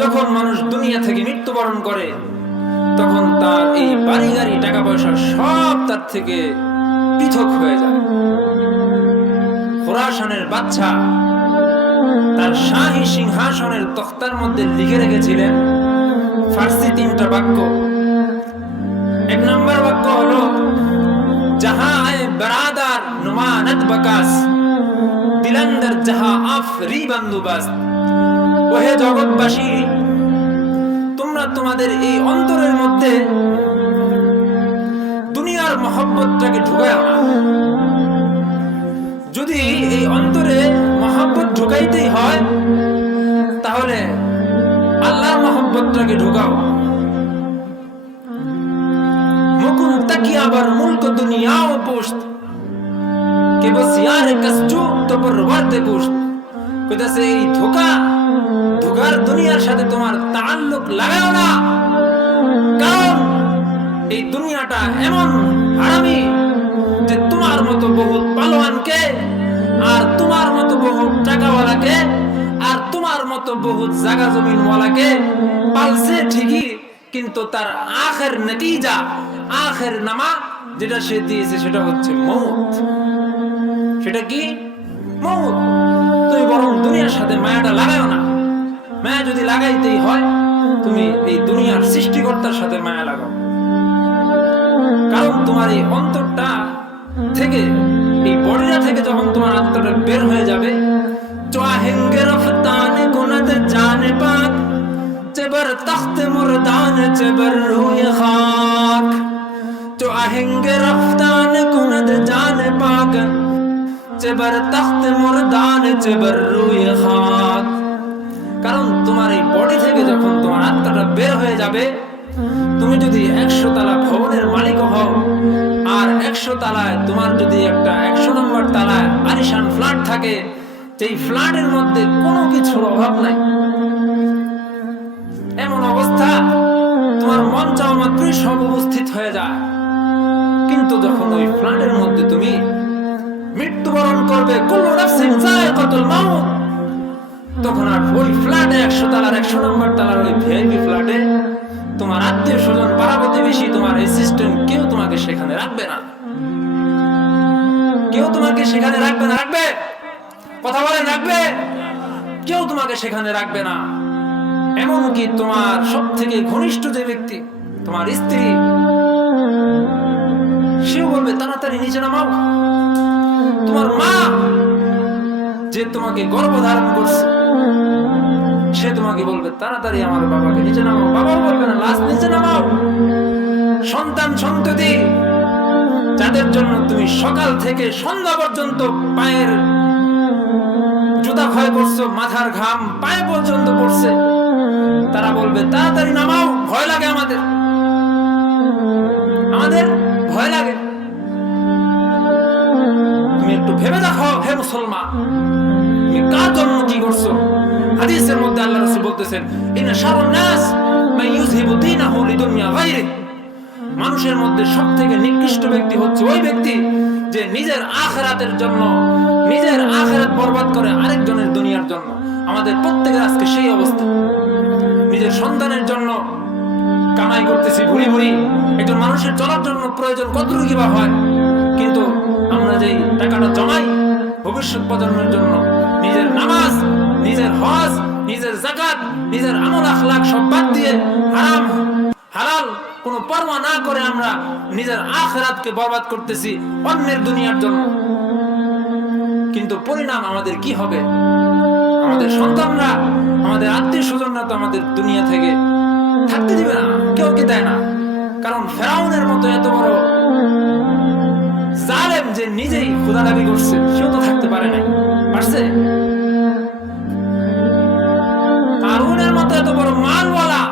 যখন মানুষ দুনিয়া থেকে মৃত্যুবরণ করে তখন তার এই বাড়ি গাড়ি টাকা পয়সা সব তার থেকে পৃথক হয়ে যায়। খুরাসানের বাদশা তার শাহী সিংহাসনের তখতার মধ্যে লিখে রেখেছিলেন ফার্সি 3টা বাক্য। 1 নম্বর বাক্য হলো जहां आए बरादर नुमानत बकास दिलंदर जहां आफरी बंदोबस्त। ওহে জগৎবাসী, তোমরা তোমাদের এই অন্তরের মধ্যে দুনিয়ার মহব্বতটাকে ঢুকাও না। যদি এই অন্তরে মহব্বত ঢুকাইতেই হয় তাহলে আল্লাহর মহব্বতটাকে ঢুকাও। আবার মুলক দুনিয়া ও পোস্ট কে বস यार कसजू तो परवरदे पोस्ट। কইতাছে এই ধোকার দুনিয়ার সাথে তোমার তাআল্লুক লাগাও না, কারণ এই দুনিয়াটা এমন হারামি যে তোমার মতো বহুত পালোয়ানকে আর তোমার মতো বহুত টাকাওয়ালাকে আর তোমার মতো বহুত জায়গা জমিনওয়ালাকে পালছে ঠিকই, কিন্তু তার আখের নতিজা আখের নামা যেটা সে দিয়েছে সেটা হচ্ছে মউত। সেটা কি? মউত। তুমি বরং দুনিয়ার সাথে মায়াটা লাগাও না। মায়া যদি লাগাইতেই হয় তুমি এই দুনিয়ার সৃষ্টিকর্তার সাথে মায়া লাগাও, কারণ তোমার এই অন্তরটা থেকে এই বডিটা থেকে যখন তোমার আত্মাটা বের হয়ে যাবে চাহেঙ্গে রফতানে গুনাতে জানে পাক চেবার তখতে মুরদান চেবার রুয়ে খাক। जो आएंगे रफ्तान कुनद जान पाक চেবার তখতে মুরদান চেবার রুয়ে খাক। কারণ তোমার এই বডি থেকে যখন তোমার আত্মাটা বের হয়ে যাবে, তুমি যদি 100 তলা ভবনের মালিক হও আর 100 তলায় তোমার যদি একটা 100 নম্বর তলায় আলিশান ফ্ল্যাট থাকে, সেই ফ্ল্যাটের মধ্যে কোনো কিছুর অভাব নাই, এমন অবস্থা তোমার মন চাওয়া মাত্রই সব উপস্থিত হয়ে যায়। কিন্তু যখন ওই ফ্ল্যাটের মধ্যে তুমি মৃত্যুবরণ করবে, কুল্লু নাফসিন যায়কাতুল মাউত, তখন আর ওই ফ্ল্যাটে 100 তলার 100 নম্বর তলার ওই ভিআইপি ফ্ল্যাটে তোমার আত্মীয় স্বজন পাড়া প্রতিবেশী তোমার অ্যাসিস্ট্যান্ট কেউ তোমাকে সেখানে রাখবে না। কেউ তোমাকে সেখানে রাখবে না। রাখবে? কথা বলেন, রাখবে? কেউ তোমাকে সেখানে রাখবে না। এমনকি তোমার সব থেকে ঘনিষ্ঠ যে ব্যক্তি তোমার স্ত্রী, সেও বলবে তাড়াতাড়ি নিচে নামাও। তোমার মা যে তোমাকে গর্ভধারণ করছে সে তোমাকে বলবে তাড়াতাড়ি আমার বাবাকে নিচে নামাও। বাবাও বলবে না, লাশ নিচে নামাও। সন্তান সন্ততি যাদের জন্য তুমি সকাল থেকে সন্ধ্যা পর্যন্ত পায়ের জুতা ক্ষয় করছো, মাথার ঘাম পায়ে পর্যন্ত পড়ছে, তারা বলবে তাড়াতাড়ি নামাও। ভয় লাগে আমাদের ভয় লাগে। তুমি একটু ভেবে দেখো হে মুসলমান, তুমি কার জন্য কি করছো? হাদিসের মধ্যে আল্লাহ রাসূল বলতেছেন ইন্না শাররুন নাস মান ইউযহিবু দীনাহু লিদুনিয়া গায়রিহি। মানুষের মধ্যে সবথেকে নিকৃষ্ট ব্যক্তি হচ্ছে ওই ব্যক্তি যে নিজের আখিরাতের জন্য নিজের আখিরাত বরবাদ করে আরেকজনের দুনিয়ার জন্য। আমাদের প্রত্যেকের আজকে সেই অবস্থা। নিজের সন্তানের জন্য কামাই করতেছি ভুড়ি ভুড়ি, একজন মানুষের চলার জন্য প্রয়োজন কতটুকু কিবা হয়, কিন্তু আমরা যেই টাকাটা জমাই ভবিষ্যৎ প্রজন্মের জন্য, নিজের নামাজ, নিজের হজ, নিজের যাকাত, নিজের আমল আখলাক সব বাদ দিয়ে হারাম হালাল কোনো পরোয়া না করে আমরা নিজের আখিরাতকে বরবাদ করতেছি অন্যের দুনিয়ার জন্য। কিন্তু পরিণাম আমাদের কি হবে? আমাদের সন্তানরা, আমাদের আত্মীয় স্বজনরা তো আমাদের দুনিয়া থেকে থাকতে দিবে না, কেউ কি দেয় না। কারণ ফেরাউনের মতো এত বড় জালেম যে নিজেই খোদা দাবি করছে, সেও তো থাকতে পারে নাই। পারছে? কারুনের মতো এত বড় মালওয়ালা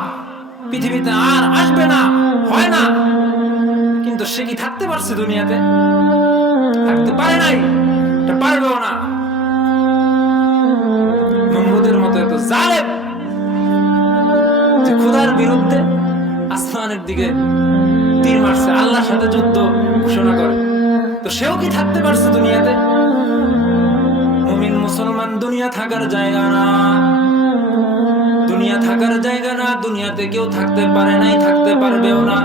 পৃথিবীতে আর আসবে না, হয় না, কিন্তু সে কি থাকতে পারছে দুনিয়াতে? থাকতে পারে নাই, এটা পারবেও না। নমরুদের মতো এত জালেম যে খোদার বিরুদ্ধে আসমানের দিকে তীর মারছে, আল্লাহর সাথে যুদ্ধ ঘোষণা করে, তো সেও কি থাকতে পারছে দুনিয়াতে? মুমিন থাকার জায়গা না, দুনিয়া থাকার জায়গা না, দুনিয়াতে কেউ থাকতে পারে নাই, থাকতে পারবেও না।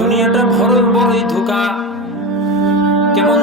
দুনিয়াটা বড়ই ধোঁকা। কেমন